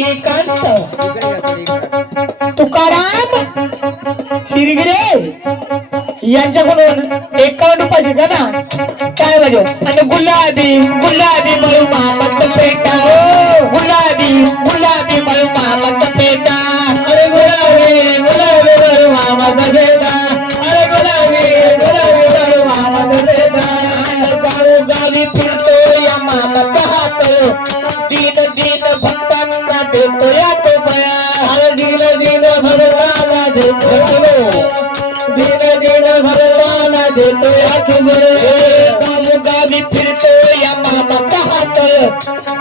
श्रीकंत तुकाराम शिरगिरे यांच्याकडून एकावन्न पाहिजे का ना. काय म्हणजे आणि गुलाबी गुलाबी मळू मामाचा भगवाना देतो या तुमरे गावी गावी फिरतो या मामाचा हात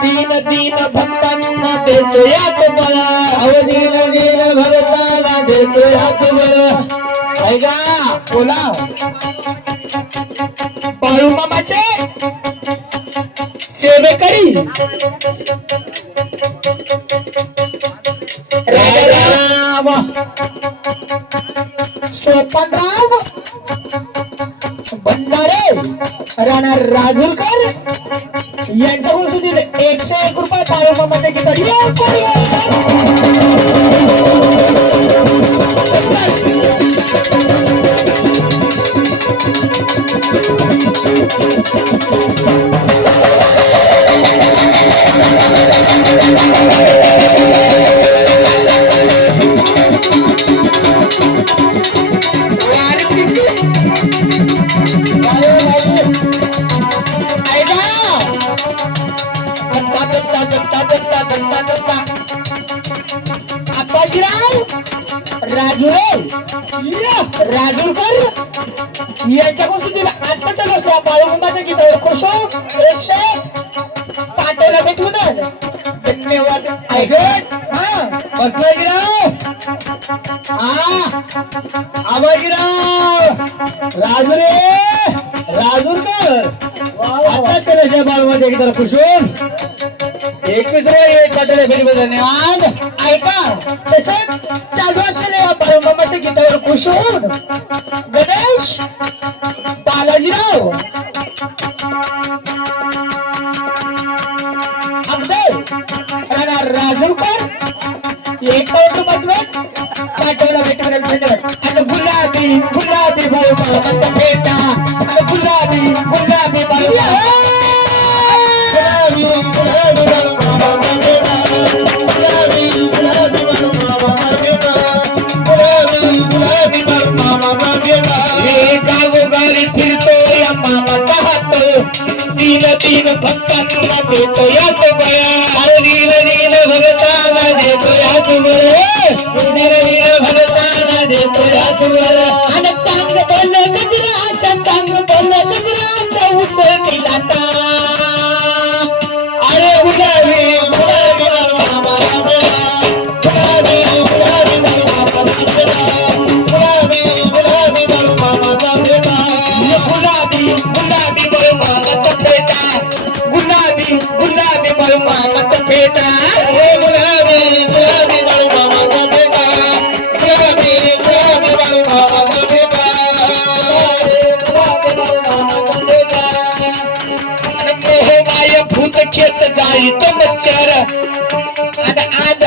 दीन दीन भक्तांना देतो या तुम्हाला. अहो दीन भगवाना देतो या तुम्हाला. ऐका बोला बाळू मामाचे. सेवेकरी. बंधारे राणा राजूरकर यांच्याकडून सुद्धा एकशे एक रुपये बाळू मामाचे राजू राजूरकर याच्याकडून सुद्धा आता तर त्या बाळूमाच्या गीतावर खुश हो. एकशे पाठवला भेटू ना धन्यवाद ऐकत हा बसला बसलाजीराव हा आबाजीराव राजुरे! राजूरकर आता त्याला बाळूमध्ये एकदा खुश एकवीस एक पाठवले धन्यवाद. ऐका तसेच चालू असलेल्या या बाळूमामाच्या गीतावर खुश गणेश बालाजीराव. अगदी राजूरकर एक पाऊल पाचवत पाठवला भेटवला धन्यवाद. आणि गुलाबी गुलाबी बाळूमामाचा भेटा. तीन तीन भक्तांना देतो या तो बया अरे दीन दीन भगताना देतो या तुमरे दीन दीन भगताना देतो या तुमरे खेत मच्छर. आणि आज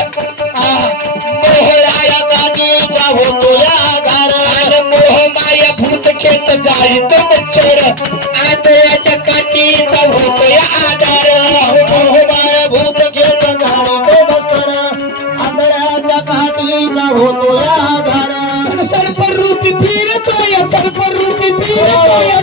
मोहळाया गाडी जा होतो या आधार आणि मोहमाय भूत खेत जाई मच्छर. आंधळ्याच्या काठीचा होतो आधार. मोह माया भूत खेत जाई मच्छर. आंधळ्याच्या काठीचा होतो या आधार. सर्परूपी फिरतो या सर्परूपी फिरतो या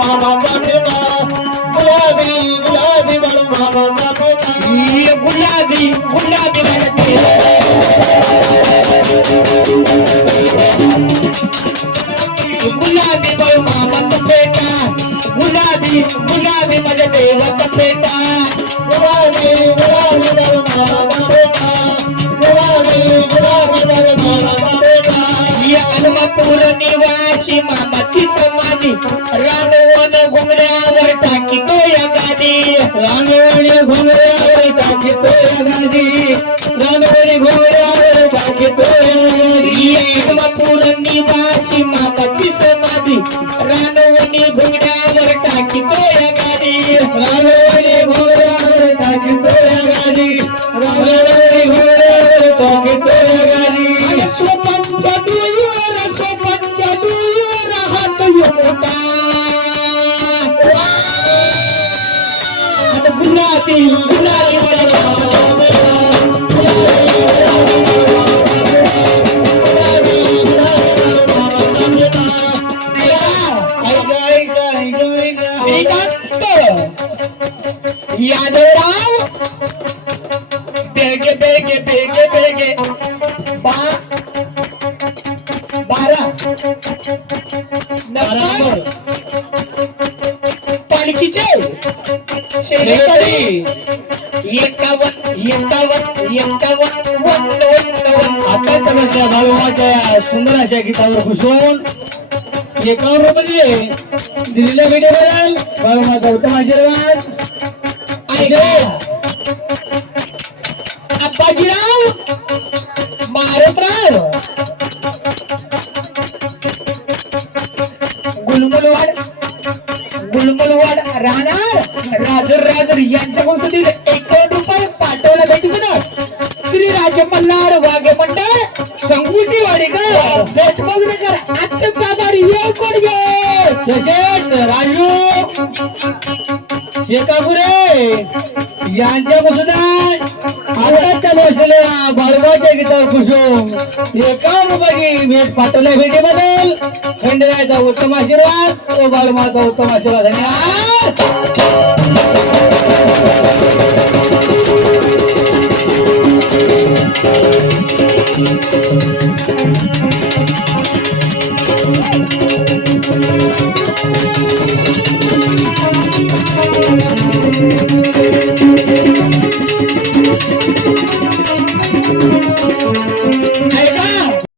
गुलाबी बाळू गुलाबी गुलाबी बाळू मामाचा गुलाबी गुलाबी गुलाबी बाळू मामाचा गुलाबी गुलाबी माझ्या देवाचा गुलाबी गुलाबी मामाचा गुलाबी गुलाबी मामाचा या अलमापूर निवासी मामाची समाधी राम पूरणी बाशी माता तिस माझी रानवणी घोड्यावर टाकी तोया गाडी रानवणी घोड्यावर टाकी तोया गाडी रानवणी घोड्यावर टाकी तोया गाडी स्वतःच्या डोळीवर स्वतःच्या डोळीवर हात होता गुलाबी बेगे बेगे बेगे बेगे. बा. बारा. नंबर पालखीचे शेरेकरी एकावन्न एकावन्न एकावन्न वन्न वन्न वन्न आता समजल्या भागवाच्या सुंदर अशा गीतावर घुसून एकावन्न रुपये. दिलेल्या भेटेबद्दल भागवमाचा उत्तम आशीर्वाद. ऐका राहणार राजर राजूर यांच्याकडून एक करोड रुपये पाठवला भेटी श्री राज मल्हार वाघे मंडळ संकुची वाडेकर फेसबुक नगर बाबा कोण घे तसेच राजू. हे काबुरे यांच्यापासून आवाज चालू असलेल्या बालगावच्या गीतावर कुसुम एका रुपयाची भेट पाठवल्या भेटीबद्दल खंडरायाचा उत्तम आशीर्वाद तो बालमाचा उत्तम आशीर्वाद. धन्यवाद!